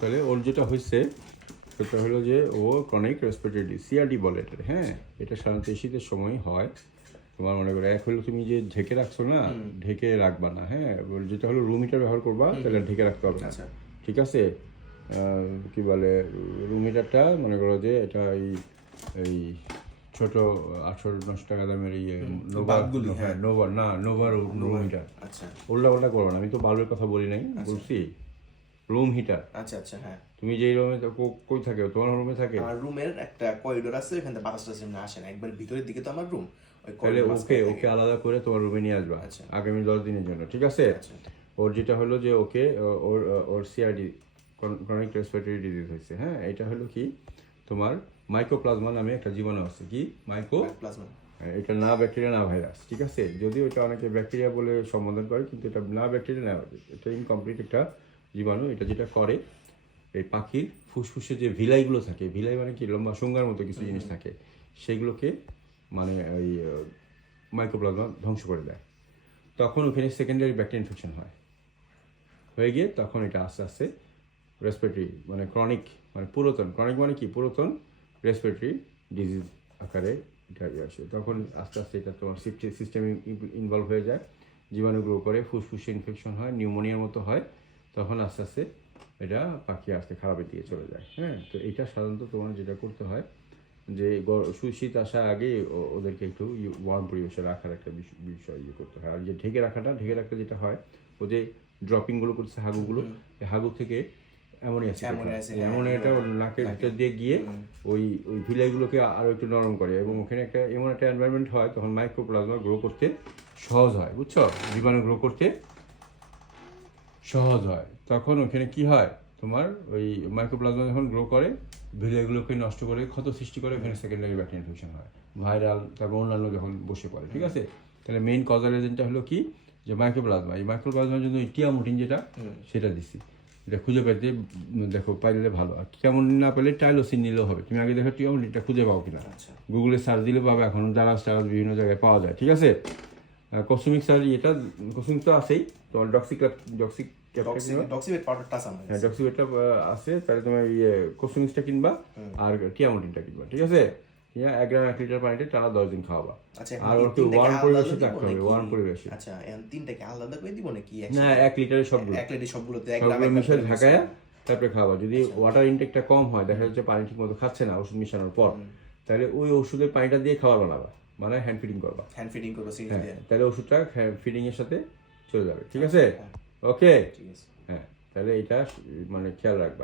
তাহলে ওর যেটা হয়েছে সেটা হলো যে ও ক্রনিক রেসপিরেটরি সিআরডি বলে এটা। হ্যাঁ, এটা সাধারণত শীতের সময় হয়। তোমার মনে করো এক হলো তুমি যে ঢেকে রাখছো না, ঢেকে রাখবা না। হ্যাঁ, যেটা হলো রুম হিটার ব্যবহার করবা, তাহলে ঢেকে রাখতে হবে না। ঠিক আছে। কি বলে, রুম হিটারটা মনে করো যে এটা এই এই ছোট 18-19 টাকা দামের নোভার, হ্যাঁ নোভার না, নোভার রুম হিটার। উল্টাপাল্টা করবো না, আমি তো বাল্বের কথা বলি নাই, বলছি রুম হিটার। আচ্ছা হ্যাঁ। তুমি যে রুমে কই থাকে, তোমার রুমে থাকে? আমার রুমের একটা করিডোর আছে, ওখান থেকে বাতাসটা যেমন আসে না, একবার ভিতরের দিকে তো আমার রুম। তাহলে ওকে আলাদা করে তোমার রুমে নিয়ে আসবা আগামী 10 দিনের জন্য। ঠিক আছে। ওর যেটা হলো যে ওকে ওর ওর সিআরডি ক্রনিক রেসপিরেটরি ডিজিজ হয়েছে। হ্যাঁ, এটা হলো কি তোমার মাইকোপ্লাজমা নামে একটা জীবাণু আছে। কি মাইকোপ্লাজমা? এটা না ব্যাকটেরিয়া না ভাইরাস। ঠিক আছে, যদিও এটা অনেকে ব্যাকটেরিয়া বলে সম্বোধন করে, কিন্তু এটা না ব্যাকটেরিয়া না, এটা ইনকমপ্লিট একটা জীবাণু। এটা যেটা করে, এই পাখির ফুসফুসে যে ভিলাইগুলো থাকে, ভিলাই মানে কি লম্বা সুঙ্গার মতো কিছু জিনিস থাকে, সেগুলোকে মানে ওই মাইক্রোপ্লাজমা ধ্বংস করে দেয়। তখন ওখানে সেকেন্ডারি ব্যাকটেরিয়া ইনফেকশন হয়ে গিয়ে তখন এটা আস্তে আস্তে রেসপিরেটরি মানে ক্রনিক মানে পুরাতন, ক্রনিক মানে কি পুরাতন রেসপিরেটরি ডিজিজ আকারে এটা আসে। তখন আস্তে আস্তে এটা তোমার সিস্টেমে ইনভলভ হয়ে যায়, জীবাণু গ্রো করে, ফুসফুসে ইনফেকশন হয়, নিউমোনিয়ার মতো হয়। তখন আস্তে আস্তে এটা পাখি আস্তে খারাপের দিকে চলে যায়। হ্যাঁ, তো এটা সাধারণত তোমার যেটা করতে হয় যে শীত আসার আগে ওদেরকে একটু ওয়ার্ম পরিবেশে রাখার একটা বিষয় করতে হয়। আর যে ঢেকে রাখতে যেটা হয়, ও যে ড্রপিংগুলো করছে হাগুগুলো, এই হাগু থেকে অ্যামোনিয়াটা ওর নাকের ভিতর দিয়ে গিয়ে ওই ওই ভিলাইগুলোকে আরও একটু নরম করে, এবং ওখানে এমন একটা এনভায়রনমেন্ট হয়, তখন মাইক্রোপ্লাজমা গ্রো করতে সহজ হয়। বুঝছো, জীবাণু গ্রো করতে সহজ হয়। তখন ওখানে কি হয়, তোমার ওই মাইক্রোপ্লাজমা যখন গ্রো করে, ভিলাইগুলোকে নষ্ট করে, ক্ষত সৃষ্টি করে, ওখানে সেকেন্ডারি ব্যাকটেরিয়া ইনফেকশন হয়, ভাইরাল, তারপর অন্যান্য যখন বসে পড়ে। ঠিক আছে। তাহলে মেইন কজাল এজেন্টটা হলো কি, যে মাইক্রোপ্লাজমা। এই মাইক্রোপ্লাজমার জন্য টিয়ামোটিন যেটা, সেটা দিচ্ছি। এটা খুঁজে পেতে দেখো, পাইলে ভালো। আর টিয়ামোটিন না পেলে টাইলোসিন নিলেও হবে। তুমি আগে দেখো টিয়ামোটিনটা খুঁজে পাও কিনা, গুগলে সার্চ দিলে পাবে। এখন দারাজ বিভিন্ন জায়গায় পাওয়া যায়। ঠিক আছে। কসমিক্স আর এটা কসমিক্স তো আছেই, তোমার ডক্সিভেটটা আছে। তাহলে তোমার কসমিক্সটা কিনবা আর টিয়ামোটিনটা কিনবা। ঠিক আছে। 1 গ্রাম 1 লিটার পানিতে টানা 10 দিন খাওয়াবা। আর ওকে ওয়ার্ম পরিবেশে থাকতে হবে, ওয়ার্ম পরিবেশে। আচ্ছা, তিনটাকে আলাদা করে দিব নাকি? না, 1 লিটারে সবগুলোতে 1 গ্রাম মিশিয়ে ঢাকায় তারপরে খাওয়াবা। যদি ওয়াটার ইনটেকটা কম হয়, দেখা যাচ্ছে পানি ঠিক মতো খাচ্ছে না ওষুধ মিশানোর পর, তাহলে ওই ওষুধের পানিটা দিয়ে খাওয়া বানাবা, মানে হ্যান্ড ফিডিং করবা। তাহলে ওষুধটা ফিডিং এর সাথে চলে যাবে। ঠিক আছে। ওকে। হ্যাঁ, তাহলে এটা মানে খেয়াল রাখবা।